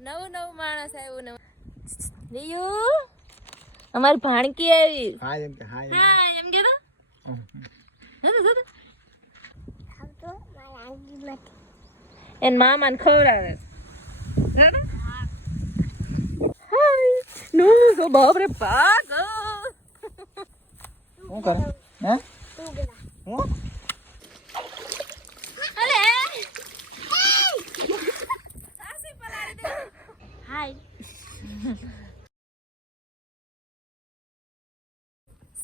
નવું માણસ આવ્યું નવું રિયુ અમારી ભાણકી આવી હાય એમ કે હાય હા એમ કે તો એન મામાને ખવડાવે હાય નો સો બાપ રે પાગ શું કરે હે હું અલે સાસી પલાળી દે હાય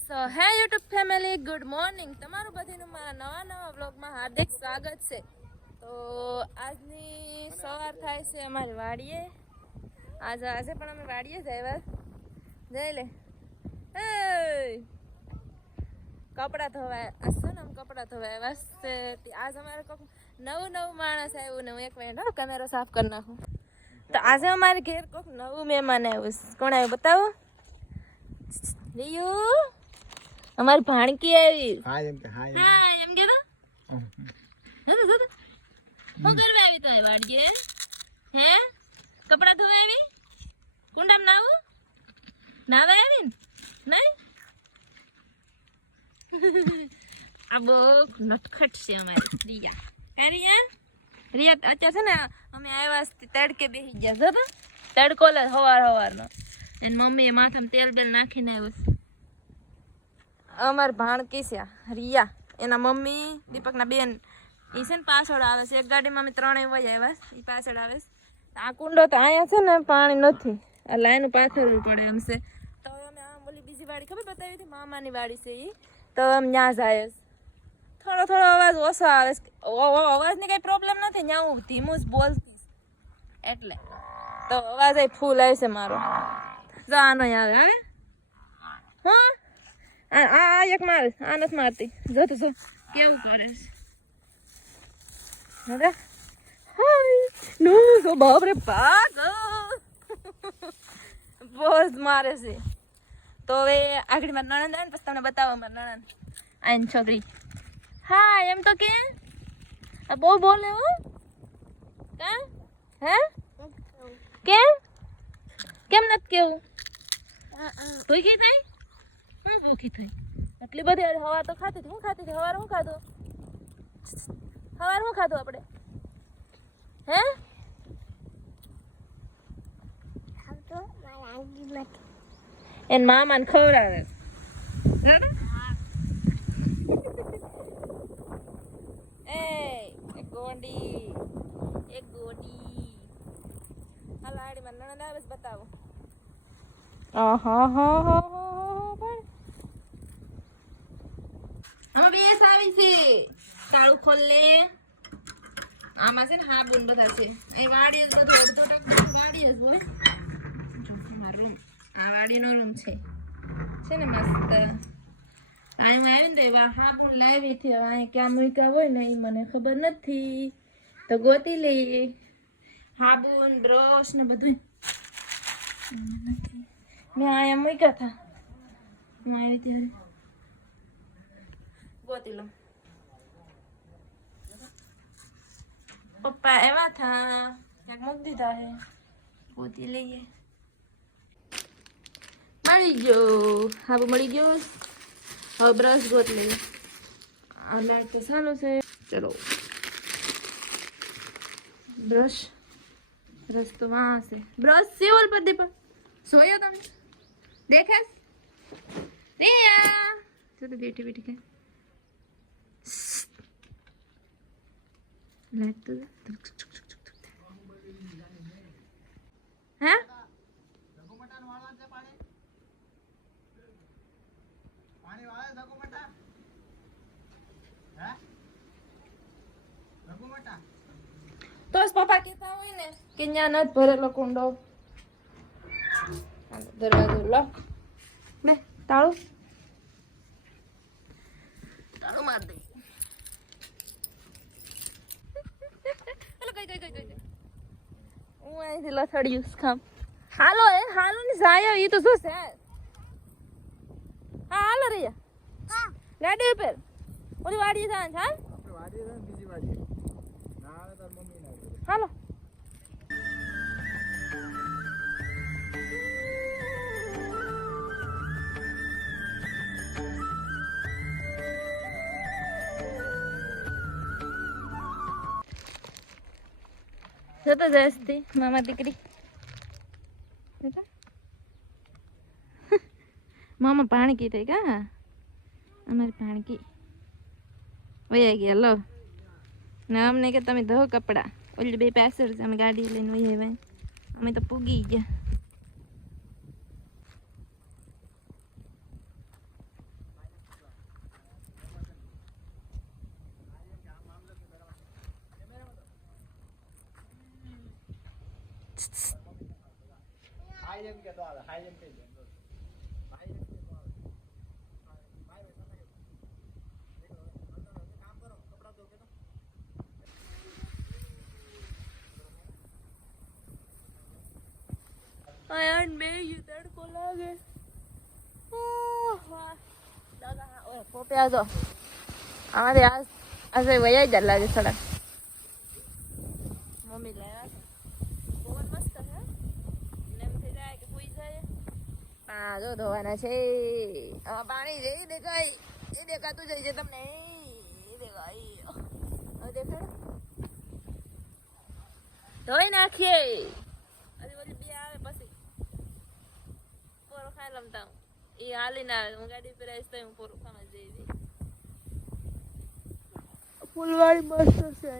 સો હે યુટ્યુબ ફેમિલી ગુડ મોર્નિંગ તમારું બધીનું મારા નવા વ્લોગમાં હાર્દિક સ્વાગત છે તો આજની સવાર થાય છે અમારી વાડીએ આજે પણ અમે વાડીએ જ આવ્યા જઈ લે કપડાં ધોવાય ને આમ કપડાં ધોવાય બસ આજ અમારે કોઈક નવું માણસ આવ્યું ને હું એક મિનિટ કેમેરો સાફ કરી નાખું તો આજે અમારે ઘેર કોઈક નવું મહેમાન આવ્યું કોણ આવ્યું બતાવો રિયુ અમારી ભાણકી આવી હાય એમ કે હાય હા એમ કે તો શું કરવા આવી તો વાડીએ હે કપડાં ધોવા આવી કુંડામાં નાવા આવી ને નહીં આ બહુ નટખટ છે અમારી રિયા અત્યારે છે ને અમે આવ્યા તડકે બેસી ગયા છે તડકો લે સવારનો એની મમ્મીએ માથામાં તેલ બેલ નાખીને આવ્યો અમારી ભાણકી છે રિયા એના મમ્મી દીપકના બેન એ છે ને પાછળ આવે છે એક ગાડીમાં અમે ત્રણેય વહી આવ્યા એ પાછળ આવે છે આ કુંડો તો અહીંયા છે ને પાણી નથી આ લાઈનું પાથરવું પડે એમ છે તો અમે આમ બોલી બીજી વાડી ખબર બતાવી હતી મામાની વાડી છે એ તો આમ ત્યાં જાય થોડો અવાજ ઓછો આવે અવાજની કઈ પ્રોબ્લેમ નથી ત્યાં હું ધીમું જ બોલતી એટલે તો અવાજ ફૂલ આવશે મારો જો આનો આવે હા આ એક માર આ નથી મારતી જો તો કેવું કરે છે હાય નો સો બાપ રે પાગ બહુ મારે છે તો હવે આગળ મારી નણંદ આવે ને પછી તમને બતાવો મારી નણંદ આની છોકરી હા એમ તો કે બહુ બોલે હો કા હે કેમ નથી કેવું ભૂખી થઈ હું ભૂખી થઈ એટલી બધી હવાર તો ખાતી હતી હું ખાતી હતી હવાર શું ખાધું આપણે હે એન મામાને ખવડાવે એક ગોડી હાલાડી મને નણંદ આવે બતાવો આમાં બેસ આવી છે તાળું ખોલ લે આમાં છે ને હા બોન બધા છે અહીં વાડી જ બધું અડધો ટક વાડી જ બોલે રૂમ આ વાડીનો રૂમ છે ને મસ્ત અહીં આવી ને તો હા બોન લાવી હતી અહીં ક્યાં મૂક્યા હોય ને એ મને ખબર નથી તો ગોતી લઈએ હાબુન બ્રશ ને બધું મેં અહીંયા મૂક્યા હતા હું આવી ત્યારે ગોતી લો પપ્પા એવા થા ક્યાંક મૂકી દીધા હે ગોતી લઈએ મળી ગયો હાબુ મળી ગયો હવે બ્રશ ગોત લઈએ આ લાઈટ તો સારું છે ચલો બ્રશ તો वहां से ब्रश से ओल पर दे पर सोयो तुम देखे रिया तो बेटी के लेट तो हैं ધગુમટા વાળવા છે પાણી વાળે ધગુમટા હે ધગુમટા તો પપ્પા કહેતા હોય ને કે ત્યાં નથી ભરેલો કુંડો દરવાજો લોક લે તાળું માર દે કઈ હું અહીંથી લથડ્યું કામ હાલો ની જાય એ તો શું છે હા હાલો રહ્યા ગાડી ઉપર ઓલી વાડી જાય હા વાડી બીજી વાડી ના તાર મમ્મી ના હાલો જતો જઈશથી મામા દીકરી મામા પાણકી થઈ કા અમારી પાણકી વયા ગયા લો ને અમને કે તમે ધો કપડાં ઓલી બે પેસેજ અમે ગાડી લઈને વહી આવ્યા અમે તો પૂગી ગયા હાઈ એમ કે તો આવે હાઈ એમ કહી દે આયન બે તડકો લાગે પોપ્યા જો અમારે આજે વયા જ લાગે સડક મમ્મી લાવ્યા છે બહુ મસ્ત છે એમ થઈ જાય કે કોઈ જાય આ જો ધોવાના છે આ પાણી જે દેખાય એ દેખાતું જાય છે તમને એ દેખાય હવે દેખાય ધોઈ નાખીએ હજી ઓલી બે આવે પછી પોરો ખાઈ લમતા એ હાલીને આવે હું ગાડી પર આવીશ તો હું પોરો ખાવા જઈ ફૂલવાળી મસ્ત છે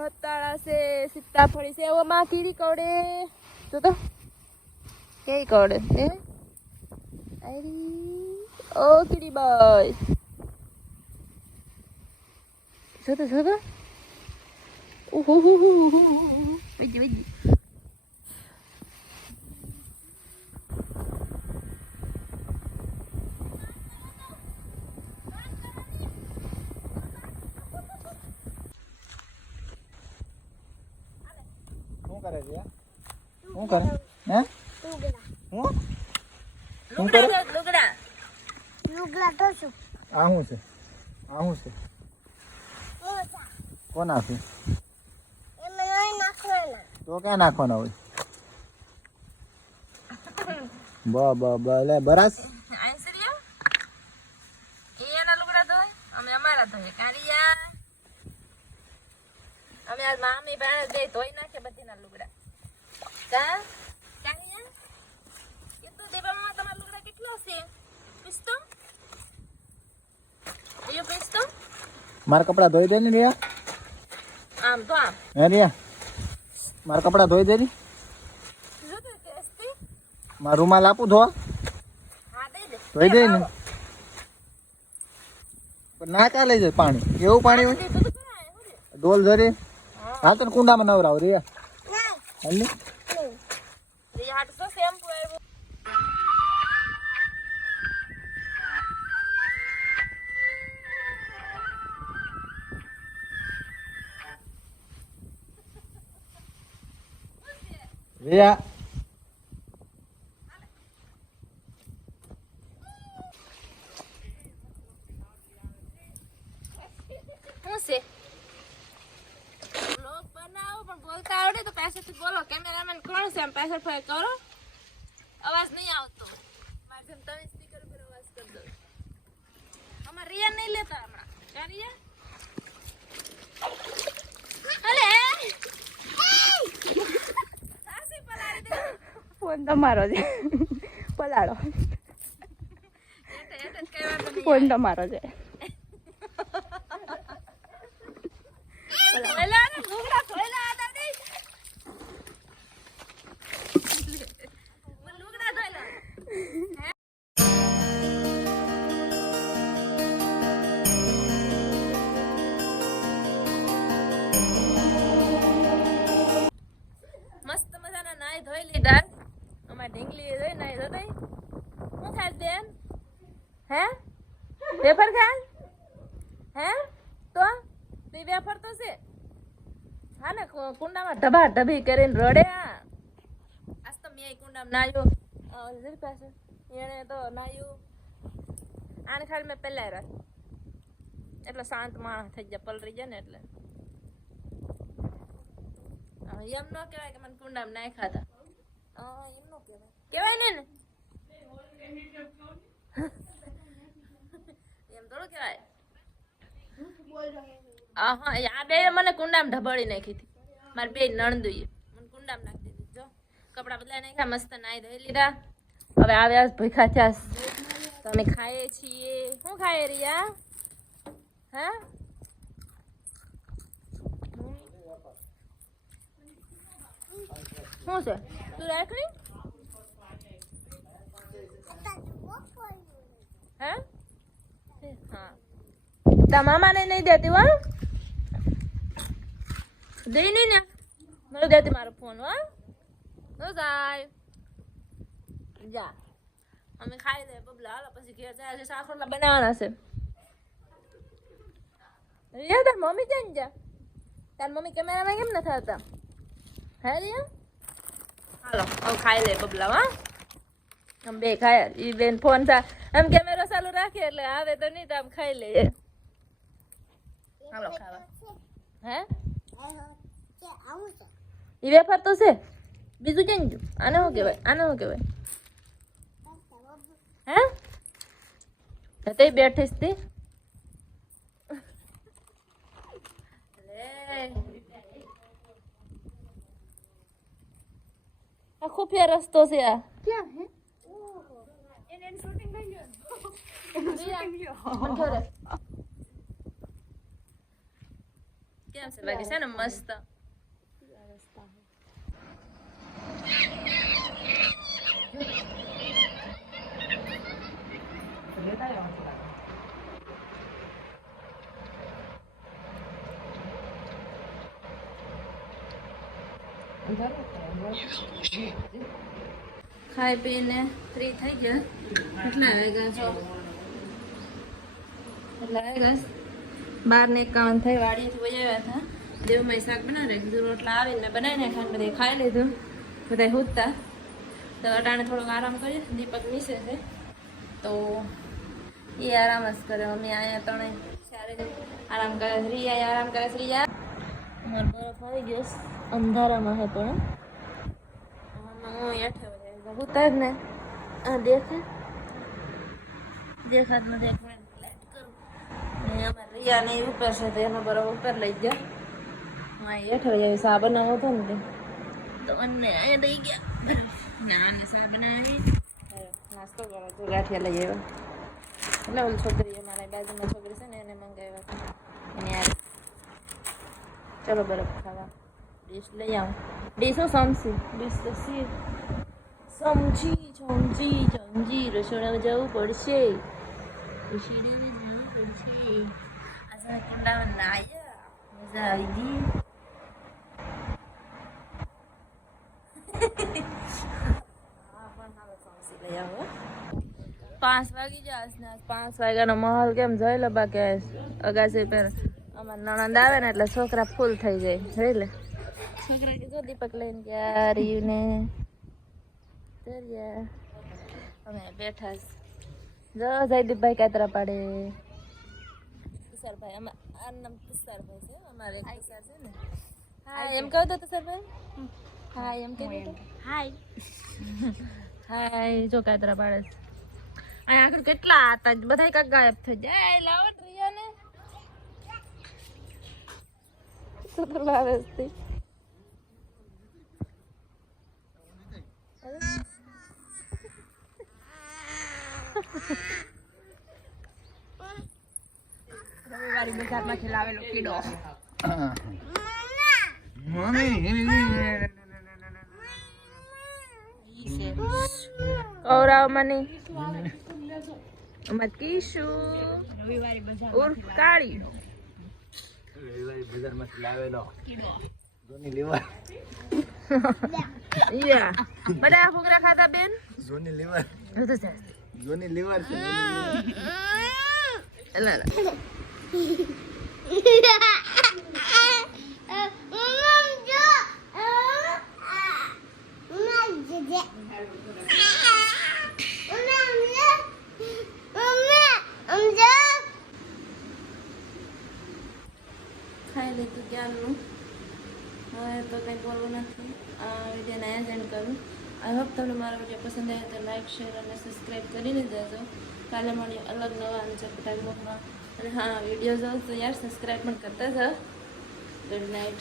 રતાળા છે સીતાફળી છે એવો માં કીડી કવડે જો તો કેવી કવડે એ ઓ કીડી બાય જો તો ઓહો વજી વજી શું કરે છે શું કરે હે હું શું કરે લુગડા લુગડા તો શું આ શું છે આ શું છે કોણ આપે એમાં નહીં નાખવાના તો ક્યાં નાખવાના હોય લે બરાસ આઈસરિયા એના લુગડા ધોય અમે અમારા ધોય કારિયા અમે આજ મામી પાસે દે ધોઈ નાખે બધીના લુગડા કા કારિયા કેટલું દેવામાં તમારા લુગડા કેટલો છે પૂછતો એ પૂછતો મારા કપડા ધોઈ દે ને રિયા આમ તો આમ હે રિયા મારા કપડા ધોઈ દે ને જો તો કેસ્તી મારા રૂમાલ આપું ધોવા હા દે દે ધોઈ દે ને પણ ના ચાલે છે પાણી એવું પાણી હોય બધું કરાય હું દે ડોલ ધરી હાલ તો કુંડામાં નવરાવ રિયા હાલ ને રે હાટ તો શેમ્પુ આવ્યો રિયા શું છે બ્લોગ બનાવો પણ બોલતા આવડે તો પાછળથી બોલો કેમેરામેન કોણ છે આમ પાછળ ફરે કરો અવાજ નહીં આવતો મારે જેમ તમે સ્પીકર પર અવાજ કરી દો અમાર રિયા નહીં લેતા હમણાં ક્યાં રિયા અરે સાસી પલાળી દે ફોન તમારો છે પલાળો એટલે જ કઈ વાંધો નહીં ફોન તમારો છે ધોઈલા ને લુગડા ધોઈલા આ દાદી લુગડા ધોઈલા મસ્ત મજાના નાઈ ધોઈ લીધા અમાર ઢીંગલી જોઈ નાઈ ધોઈ હું ખાસ બેન હે પેપર ખા હે તો તું વેફર તો છે હા ને કુંડામાં ઢબા ઢબી કરીને રડે આજ તો મેં કુંડામાં નાયો જરી પાસે એને તો નાયું આને ખાલી મેં પહેલા રાખ એટલે શાંત માણસ થઈ જાય પલરી જાય ને એટલે એમ ન કહેવાય કે મને કુંડામાં નાય ખાતા એમ ન કહેવાય ને એમ થોડું કહેવાય હા આ બે મને કુંડામાં ઢબળી નાખી હતી મારી બે નણદુએ મને કુંડામાં નાખી દીધી જો કપડાં બદલાઈ નાખ્યા મસ્ત નાઈ ધોઈ લીધા હવે આવ્યા ભૂખા થયા તો અમે ખાઈએ છીએ શું ખાઈએ રિયા હા શું છે તું રાખડી હે હા તા મામાને નહીં દેતી હો દે નહીં ને મને દેતી મારો ફોન હો જાય જા અમે ખાઈ લે બબલા હાલો પછી ઘેર જાય છે શાક રોટલા બનાવવાના છે રિયા તાર મમ્મી જાય ને જા તાર મમ્મી કેમેરામાં કેમ નથી આવતા હે રિયા હાલો હવે ખાઈ લે બબલા હા આમ બે ખાય ઈ બેન ફોન થા આમ કેમેરો ચાલુ રાખે એટલે આવે તો નહીં તો આમ ખાઈ લઈએ હાલો ખાવા હે ઈ વેફર તો છે બીજું કેમ ગયું આને શું કહેવાય હે તે બેઠીશ તે આ ખુફિયા રસ્તો છે આ ક્યાં હે કેમ છે બાકી છે ને મસ્ત ખાઈ પીને ફ્રી થઈ ગયા કેટલા વાગ્યા છો એટલા વાગ્યા 12:51 થઈ વાડીએથી વજાવ્યા હતા દેવમાં શાક બનાવી રાખ્યું રોટલા આવીને બનાવીને ખાઈને બધે ખાઈ લીધું બધા હુતા તો અટાણે થોડોક આરામ કરીએ દીપક નીચે છે તો એ આરામ જ કરે અમે અહીંયા ત્રણે ચારે આરામ કરે રિયા આરામ કરે રિયા અમારો બરફ આવી ગયો અંધારામાં હે પણ હું હેઠે હુતા જ ને આ દેખાત ન દેખાય લાઈટ કરું ને અમારે રિયા ને ઉપર છે તો એનો બરફ ઉપર લઈ ગયા હા હેઠે જાય સા બનાવો હતો ને તો અને અહીંયા દઈ ગયા નાને સા બનાવી નાસ્તો કરો તો ગાંઠિયા લઈ આવ્યા એટલે ઓલી છોકરી અમારા બાજુમાં છોકરી છે ને એને મંગાવ્યા હતા એને આ ચલો બરફ ખાવા ડીશ લઈ આવું ડીશ શું સમસી ડીશ તો સી સમજી રસોડામાં જવું પડશે રસોડામાં જવું પડશે આજે કુંડામાં નાયા મજા આવી ગઈ 5 વાગી જાય 5 વાગ્યાનો માહોલ કેમ જોઈ લો બાકી અગાસી પર અમારા નણંદ આવે ને એટલે છોકરા ફૂલ થઈ જાય જોઈ લે છોકરા કે જો દીપક લઈને ગયા રીને અમે બેઠા જો જયદીપભાઈ કાતરા પાડે તુષારભાઈ આ નામ તુષારભાઈ છે અમારે તુષાર છે ને હા એમ કહો તો તુષારભાઈ હા એમ કહી દો હાય જો કાતરા પાડે અહીંયા આગળ કેટલા હતા બધા કાંક ગાયબ થઈ જાય લાવો રિયાને શું લાવે છે રવિવારી બજારમાંથી લાવેલો કીડો કૌરાવ મની મત કીશું ઉર્ફ કાળી રવિવારી બજારમાંથી લાવેલો જોની લીવર યા બધા ફુગરા ખાતા બેન જોની લીવર જોની લીવર છે એલા ખાઈ લીધું ક્યારનું હવે તો કંઈ કરવું નથી આ વિડીયોને એન્ડ કરું આઈ હોપ તમને મારો વિડીયો પસંદ આવે તો લાઈક શેર અને સબસ્ક્રાઈબ કરીને જજો. કાલે મળીએ અલગ નવા અને ચટપટા બ્લોગમાં. અને હા, વિડીયો જોઉં તો યાર સબસ્ક્રાઈબ પણ કરતા જાઓ. Good night.